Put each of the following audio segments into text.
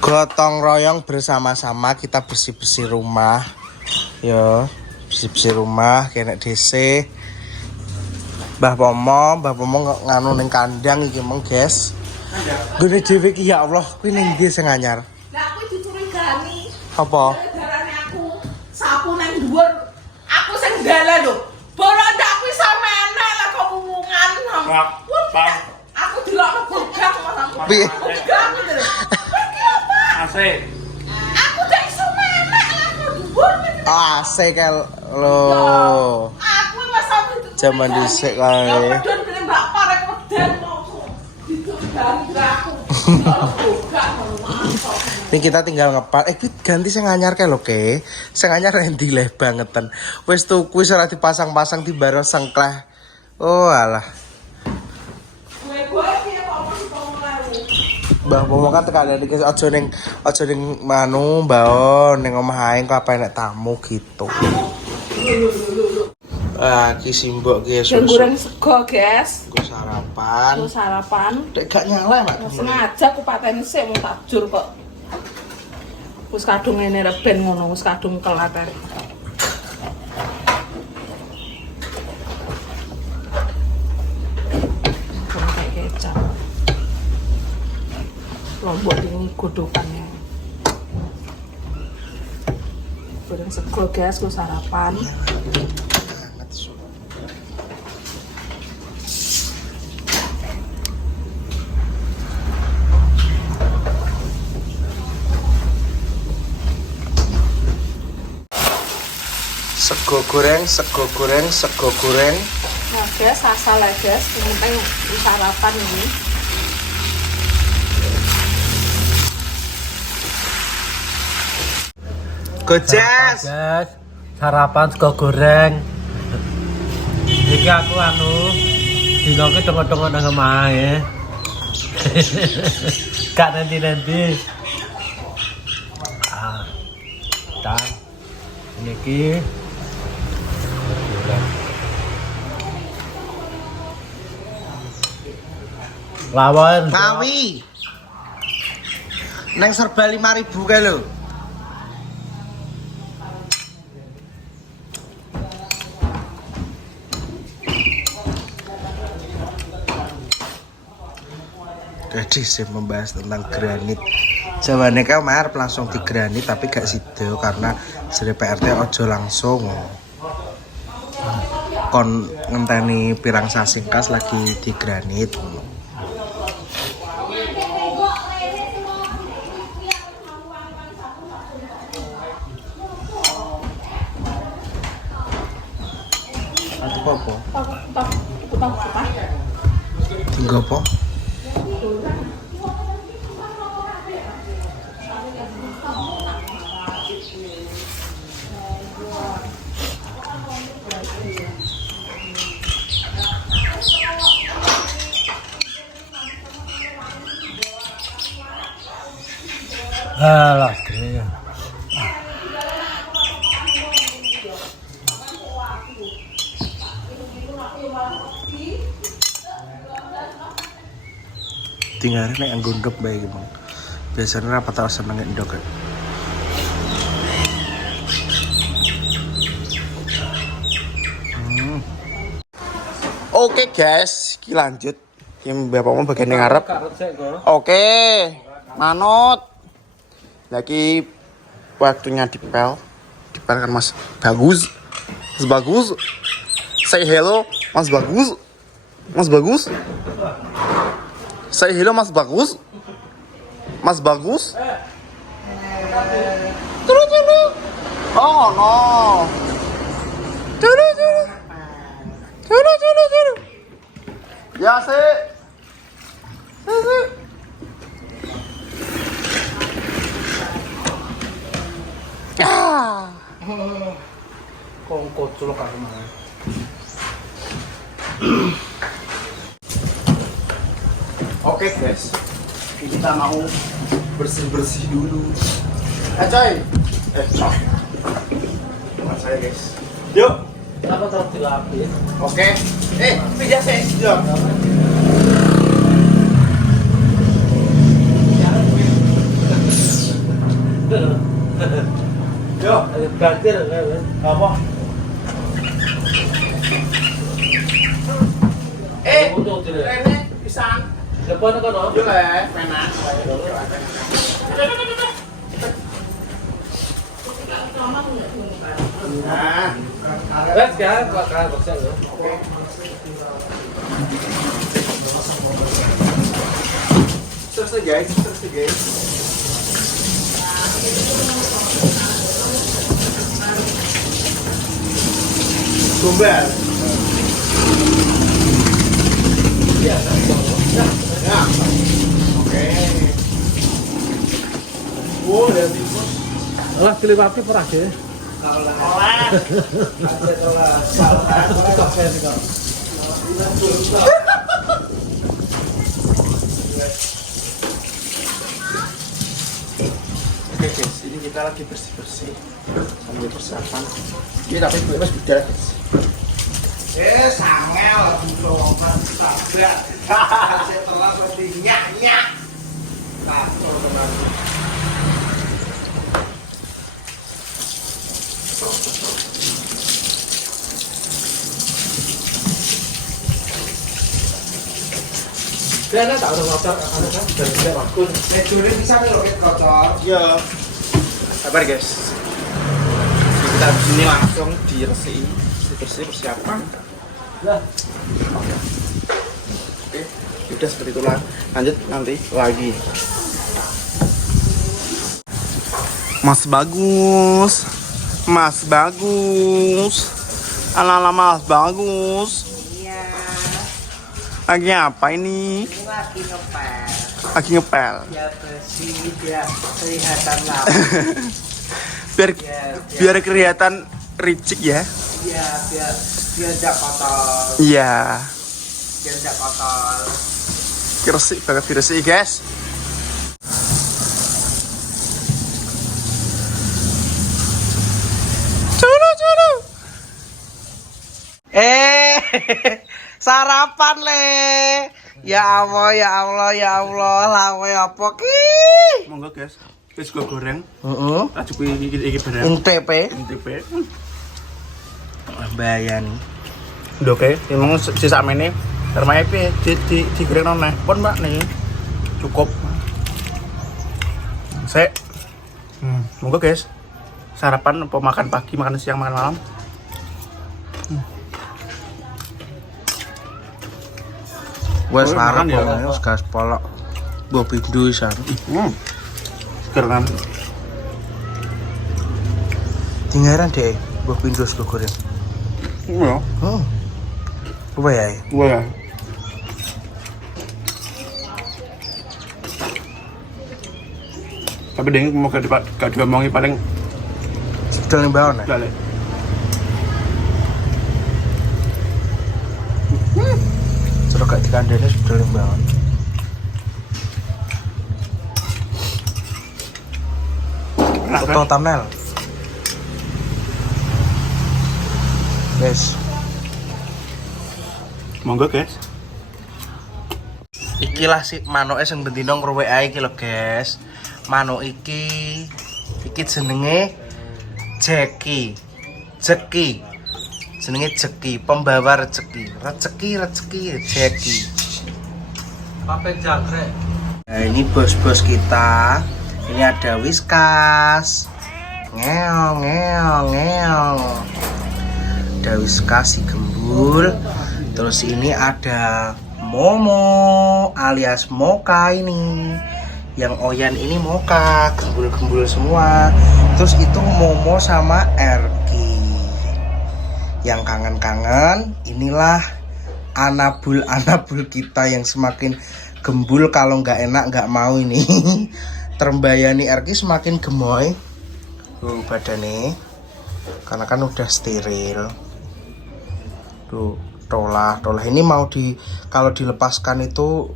Gotong royong bersama-sama kita bersih-bersih rumah. Yo, bersih-bersih rumah kena DC. Mbah Pomo nganu ning kandang iki meng, guys. Gune dhewe iki ya Allah, kuwi ning ndi sing anyar? Lah aku dicurigani. Apa? Garane aku sapu nang dhuwur. Aku sing dalan lho. Boro ndak aku iso menek lah kok wuwungan. Bang. Aku dilokno gogang malah. Piye? Gogang gitu lho. Iki apa? Asik. Aku gak iso menek lah kok dhuwur. Asik lho. Aku wis sampe Jaman dhisik kae. Ya medun kene Mbak Parek medun langsung dicurigani aku. Gogang Ini kita tinggal ngepal. Kuwi ganti sing anyar kae lho, Ke. Sing anyar endi le bangetan. Wis tuku wis ora dipasang-pasang di baro sengkleh. Oh alah. Mbah Pomo kan tekan iki aja ning manu mbaon ning omah ae kok apa enek tamu gitu. Ki simbok ki Yang goreng sego, guys. Gue sarapan. Aku sarapan. Dek gak nyala, Mak. Sengaja aku pateni sik mung takjur kok. Wis kadung ngene reben ngono, wis kadung kelater. Pakai kecap. Lombok ini godokannya. Goreng sego, guys, aku sarapan. Sego goreng. Nah, guys, asal ya, guys. Yang penting sarapan ini. Gojes. Sarapan sego goreng. Iki aku dino ki tengok-tengok nang omahe. Gak nanti. Dan niki lawan Ngawi. Neng serba 5.000 kae lho. Jadi saya membahas tentang granit. Jawabannya kau marah langsung di granit tapi gak sido karena dari PRT ojo langsung. Kon ngenteni pirang sasingkas lagi di granit. Atau apa? Tinggal apa? alah gede. Tinggal nek anggo ndok bae iki, Bang. Biasanya apa tau seneng ndok kan. Oke guys, kita lanjut. Ini bapakmu bagian yang ngarep. Oke, manut. Lagi waktunya dipel. Dipel kan Mas Bagus. Mas Bagus. Say hello, Mas Bagus. Mas Bagus. Say hello, Mas Bagus. Mas Bagus. Tulu. Oh no. Tulu. Ya sih. Kongko culuk aku mah. Oke guys, kita mau bersih dulu. Coy. Coy. Tempat saya guys. Yuk. Kenapa terus dilapis? Oke. Pindah saya. Yuk. Gantir apa? Rene pisan. Depan kan no? Yo penak. Nah, Let's go. Bakal bakal lo. terus guys. Gombal. Iya, Ya. Oke. Oh, ya tikus. lah kelipati perah deh. Oleh. Oke guys, ini kita lagi bersih-bersih sambil persiapan. Ini tapi gue mas bicara guys. Sangel coba sabar. Setelah seperti nyak. Nah, teman-teman. Dia ada tak ada motor, ada kan? Dari dia bagus. Juri bisa nih loket kotor. Iya. Sabar guys. Kita habis ini langsung diresiki, bersih persiapan. Lah, Oke, udah seperti itulah. Lanjut nanti lagi. Mas bagus. Ala Mas bagus. Iya, Lagi apa ini? ini lagi ngepel. Lagi ngepel. Ya bersih, biar kelihatan lama. Biar biar kelihatan ricik ya. Ya, biar tidak kotor. Iya. Biar tidak kotor. Resik banget diresiki guys. Curu. Sarapan le. Ya Allah. Lawe apa ki? Monggo guys. Wis go goreng. Heeh. Tak cukup iki barang. Intepe. Intipe. Bayan. Oke, emang sisa mene termae pi di goreng neh. Pun Mbak nih. Cukup. Sek. Monggo guys. Sarapan apa makan pagi, makan siang, makan malam. Wes Oh, larang makan ya? pokoknya wis gas polok. Mbok pindu isan. Seger kan. Tinggaran deh, mbok pindu sego goreng. Iya. Oh. Apa ya? Gua ya. Tapi dia mau gak diomongi paling Sedel ning bawah. balik. Sudah gak dikandani sedel ning bawah. Enak Foto kan? thumbnail. Yes. Monggo guys. Iki lah si manuke sing bendina ngruwek ae iki lho, guys. Manuk iki jenenge Jeki. Jenenge Jeki, pembawa rezeki. Rezeki Jeki. papen jangkrik. Nah, ini bos-bos kita. Ini ada Whiskas. Ngeong. Ada Whiskas si Gembul. Terus ini ada Momo alias Moka ini. Yang Oyan ini Moka, gembul-gembul semua. Terus itu Momo sama Erki. Yang kangen-kangen, inilah anabul kita yang semakin gembul, kalau nggak enak nggak mau ini. Termbayani Erki semakin gemoy. Tuh badannya, karena kan udah steril. Tuh tolah ini mau kalau dilepaskan itu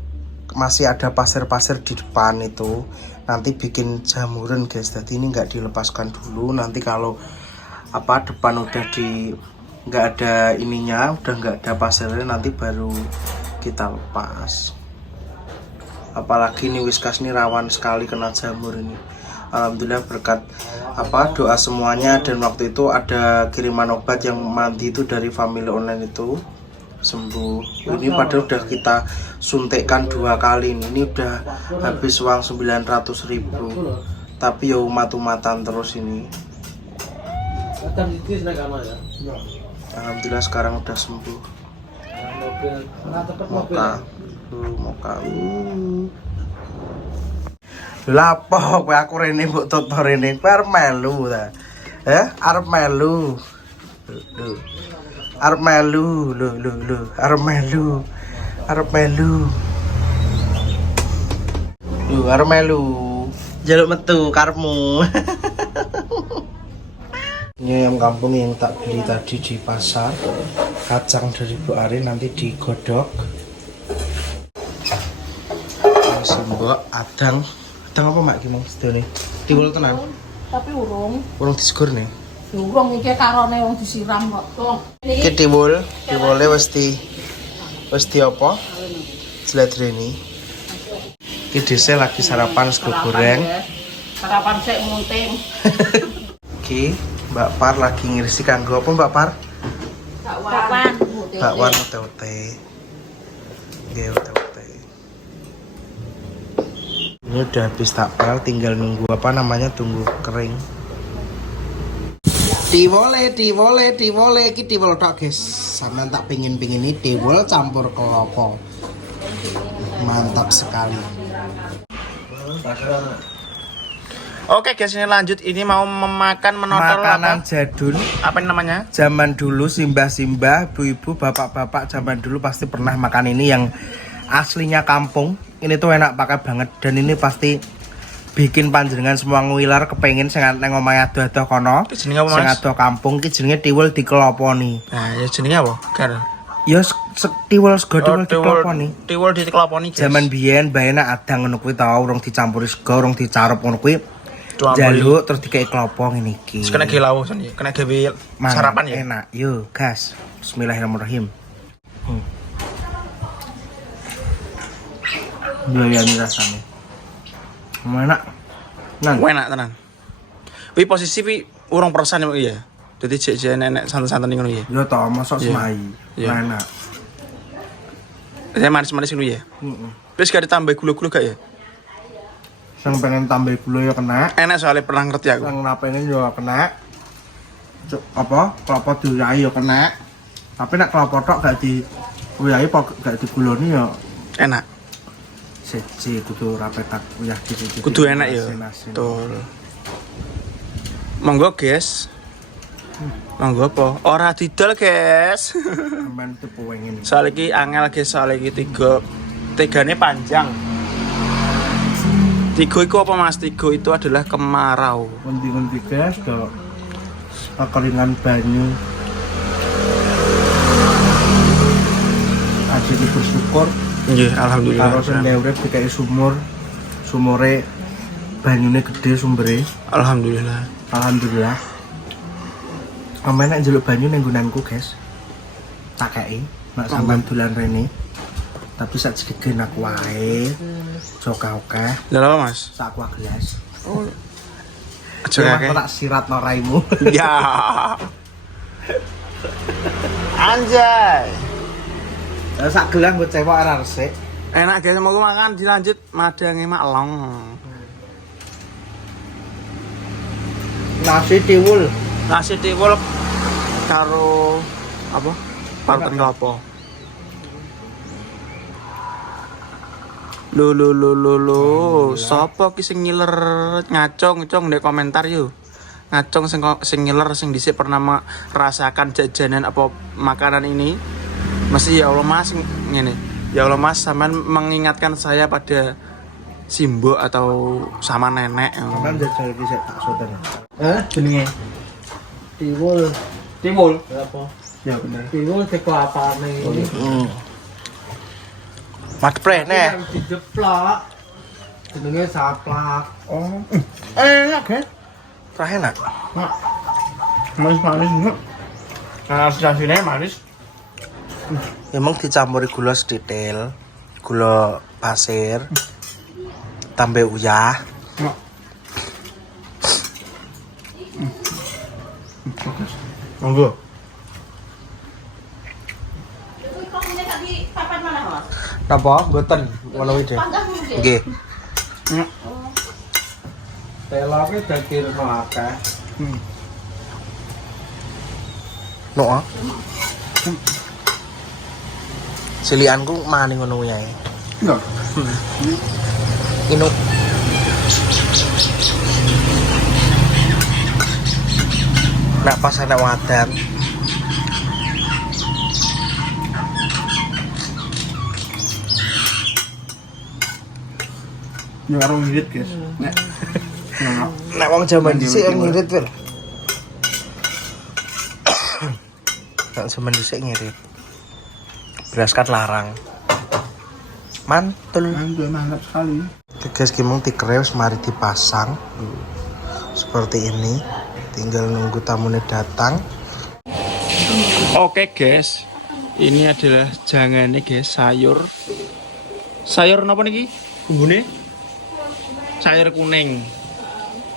masih ada pasir-pasir di depan itu, nanti bikin jamuran guys. Jadi ini nggak dilepaskan dulu, nanti kalau depan udah nggak ada ininya, udah nggak ada pasirnya, nanti baru kita lepas. Apalagi ini Whiskas ini rawan sekali kena jamur ini, Alhamdulillah berkat doa semuanya, dan waktu itu ada kiriman obat yang mandi itu dari family online itu sembuh. Ini padahal udah kita suntikkan 2 kali ini udah habis uang 900.000, tapi ya umat-umatan terus ini. Alhamdulillah sekarang udah sembuh. Moka lapo kowe aku rene mbok toto rene kowe arep melu ta. Arep melu. Arep melu, arep melu. Arep melu. Arep melu. Jaluk metu karepmu. Ini ayam kampung yang tak beli tadi di pasar. Kacang dari Bu Ari nanti digodok. Simbok adang apa mak ki mong sedene? Tiwul tenan. Tapi urung Disegur nih. urung iki karone wong disiram kok. Tong. Iki tiwule wis di apa? Sledreni. Iki dhisik lagi sarapan sego goreng. Sarapan sik munting. Iki Mbak Par lagi ngirisi kanggo apa Mbak Par? Bakwan. Bakwan ote-ote. Nggih ote-ote. Ini udah habis tapel, tinggal nunggu tunggu kering. Diwole iki diwol tok guys. Sampeyan tak pingin ini diwol campur kelapa. Mantap sekali. Oke guys, ini lanjut. Ini mau memakan menodol Makanan apa? jadul. Apa ini namanya? Zaman dulu simbah-simbah, ibu-ibu, bapak-bapak zaman dulu pasti pernah makan ini yang aslinya kampung. Ini tuh enak pakai banget, dan ini pasti bikin panjenengan semua ngiler kepengin sing nang omahe ado-ado kono. Jenenge apa, Mas? Sing ado kampung ki jenenge tiwul dikeloponi. Nah, ya jenenge apa? Gar. Ya tiwul sego tiwul dikeloponi. Tiwul dikeloponi guys. Zaman biyen bayane adang ngono kuwi ta, urung dicampuri sego, urung dicarup ngono kuwi. Campuri. Jaluk terus dikei klopo ngene iki. Terus kena gelau kena gawe sarapan ya. Enak. Yo, gas. Bismillahirrahmanirrahim. Bayani rasanya. Enak. Enak tenan. Wi posisi wi urung persen ya. Dadi jek nenek santan-santan ngono ya. Yo to, mosok semai. Iya. Enak. Saya manis-manis ngono ya. Heeh. Terus gak ditambah gula-gula gak ya? Sing pengen tambah gula ya kena. Enak soalnya pernah ngerti aku. Sing pengen yo kena. Kelapa diuyahi yo kena. Tapi nek kelapa tok gak diuyahi gak diguloni yo Enak. siji kudu rapetak uyah dikit. Kudu enak ya. Betul. Monggo guys. Monggo apa? Ora didol guys. Sampeyan tipu wengin. Soal iki angel guys, soal iki tigane panjang. Tiga itu apa Mas? Tiga itu adalah kemarau. Ngendi-ngendi guys kok kekeringan banyu. Aja bersyukur. Nggih, alhamdulillah. Karo sing urip dikai sumure banyune gede sumbere. Alhamdulillah. Alhamdulillah. Amene nek njaluk banyu ning nggonanku, guys. Tak kei, nek sampean dolan rene. Tapi sak segede aku wae. Joka oke. Lha apa Mas? Sak aqua gelas. Oh. Aja Aja tak sirat no raimu. Ya. Anjay. Sak gelas mbok cewek ora resik. Enak guys, mau makan dilanjut madange mak long. Nasi tiwul. Nasi tiwul karo apa? Parutan kelapa. Lo, sapa ki sing ngiler ngacong ndek komentar yo. Ngacong sing ngiler sing dhisik pernah merasakan jajanan apa makanan ini. Mesti ya Allah Mas ngene. Ya Allah Mas, sampean mengingatkan saya pada Simbo atau sama nenek. Sampean jajal iki sik tak soten. Jenenge Tiwul. tiwul. Apa? Ya bener. Tiwul sik kelapane ini. Madpre nih. Yang dijeplak. Jenenge saplak. Oh. Enak kan? Enak. Manis-manis enggak? Nah, asli-aslinya manis. Emang dicampuri gula sedetail, gula pasir, tambah uyah. Monggo. Tadi papan mana, Mas? Napa? Mboten ngono iki. Panggah dulu, Ge. Nggih. Teloke dadi reno akeh. No. Silianku mani ngono kuwi ae. Enggak. Inu. Nak pas anak wadan. Ya karo ngirit, guys. Nek. Nek wong jaman dhisik ngirit, Wil. Nek jaman dhisik ngirit. Beras kan larang. Mantul. Mantap sekali. Guys, gimong tikreus mari dipasang. Seperti ini. Tinggal nunggu tamunya datang. Oke, guys. Ini adalah jangannya, guys, sayur. Sayur apa niki? Bumbune? Sayur kuning.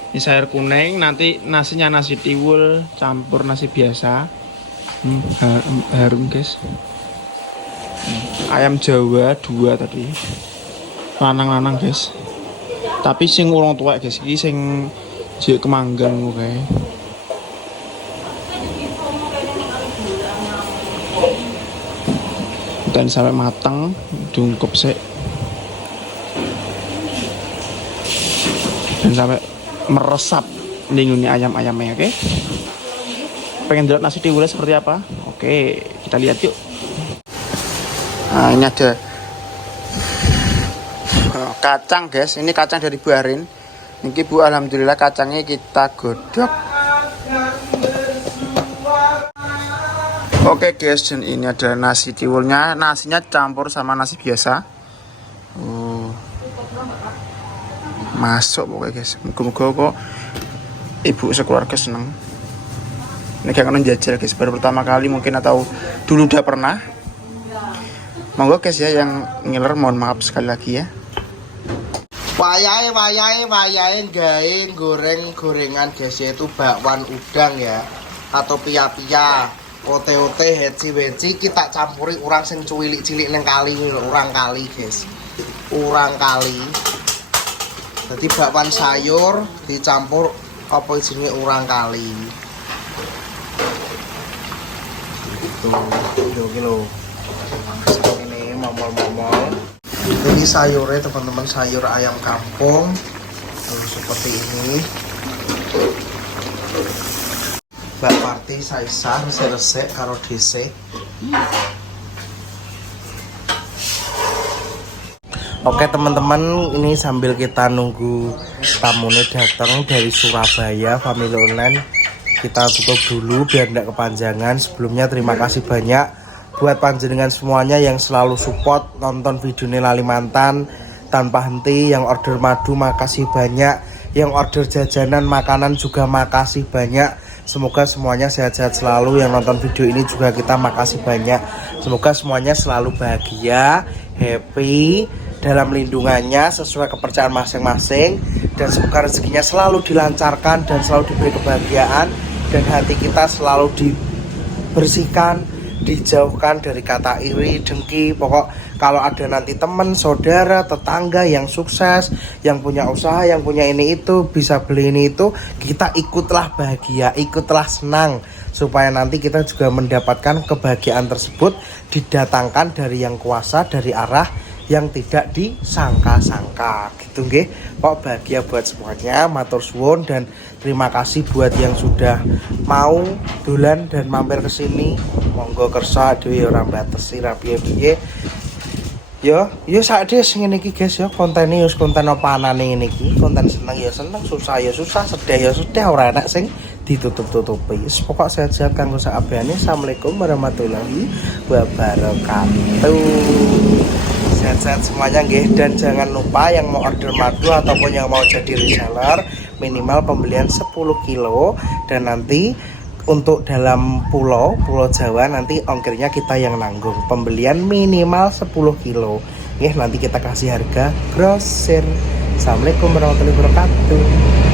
Ini sayur kuning, nanti nasinya nasi tiwul campur nasi biasa. Harum, guys. Ayam Jawa 2 tadi. Lanang-lanang, guys. Tapi sing urung tuwek, guys. Iki sing jek kemanggang oke. Dan sampai matang, diungkep sih. Dan sampai meresap ini ayam-ayamnya, oke? Pengen lihat nasi tiwulnya seperti apa? Oke, kita lihat yuk. Nah, ini ada kacang, guys. Ini kacang dari Bu Arin. Ini Bu, alhamdulillah kacangnya kita godok. Oke, guys, dan ini ada nasi tiwulnya. Nasinya campur sama nasi biasa. Masuk pokoknya, guys. Muka-muka kok ibu sekeluarga seneng. Ini kayak kena jajal, guys. Baru pertama kali mungkin atau dulu udah pernah. Monggo, guys, ya yang ngiler mohon maaf sekali lagi ya. Wayahe gawe goreng-gorengan, guys, yaitu bakwan udang ya, atau pia-pia, ote-ote, heci-heci, kita campuri urang sing cilik-cilik neng kali, urang kali, guys, urang kali. Jadi bakwan sayur dicampur apa jenenge urang kali. Itu kilo. Ini momol-momol. Ini sayurnya teman-teman, sayur ayam kampung seperti ini. Mbak Parti saisah resek-resek karo dhisik. Oke teman-teman, ini sambil kita nunggu tamunya datang dari Surabaya Family Online, kita tutup dulu biar tidak kepanjangan. Sebelumnya terima kasih banyak buat panjenengan semuanya yang selalu support nonton videonya Lalimantan tanpa henti. Yang order madu makasih banyak, yang order jajanan makanan juga makasih banyak. Semoga semuanya sehat-sehat selalu. Yang nonton video ini juga kita makasih banyak. Semoga semuanya selalu bahagia, happy, dalam lindungannya sesuai kepercayaan masing-masing, dan semoga rezekinya selalu dilancarkan dan selalu diberi kebahagiaan, dan hati kita selalu dibersihkan, dijauhkan dari kata iri, dengki. Pokok kalau ada nanti teman, saudara, tetangga yang sukses, yang punya usaha, yang punya ini itu, bisa beli ini itu, kita ikutlah bahagia, ikutlah senang, supaya nanti kita juga mendapatkan kebahagiaan tersebut didatangkan dari yang kuasa, dari arah yang tidak disangka-sangka gitu nggih. Pok bahagia buat semuanya, matur suwun, dan terima kasih buat yang sudah mau dolan dan mampir ke sini. Monggo kersa dhewe ora batesi ra piye-piye. Yo sakde sing ngene iki guys ya, kontene yo konten apa anane ngene iki, konten seneng ya seneng, susah ya susah, sedih ya sedih, ora enak sing ditutup-tutupi. Pokok sehat-sehat kanggo sakabehane. Assalamualaikum warahmatullahi wabarakatuh. Sehat-sehat semuanya nggih, dan jangan lupa yang mau order madu ataupun yang mau jadi reseller minimal pembelian 10 kilo, dan nanti untuk dalam pulau Jawa nanti ongkirnya kita yang nanggung. Pembelian minimal 10 kilo nggih, nanti kita kasih harga grosir. Assalamualaikum warahmatullahi wabarakatuh.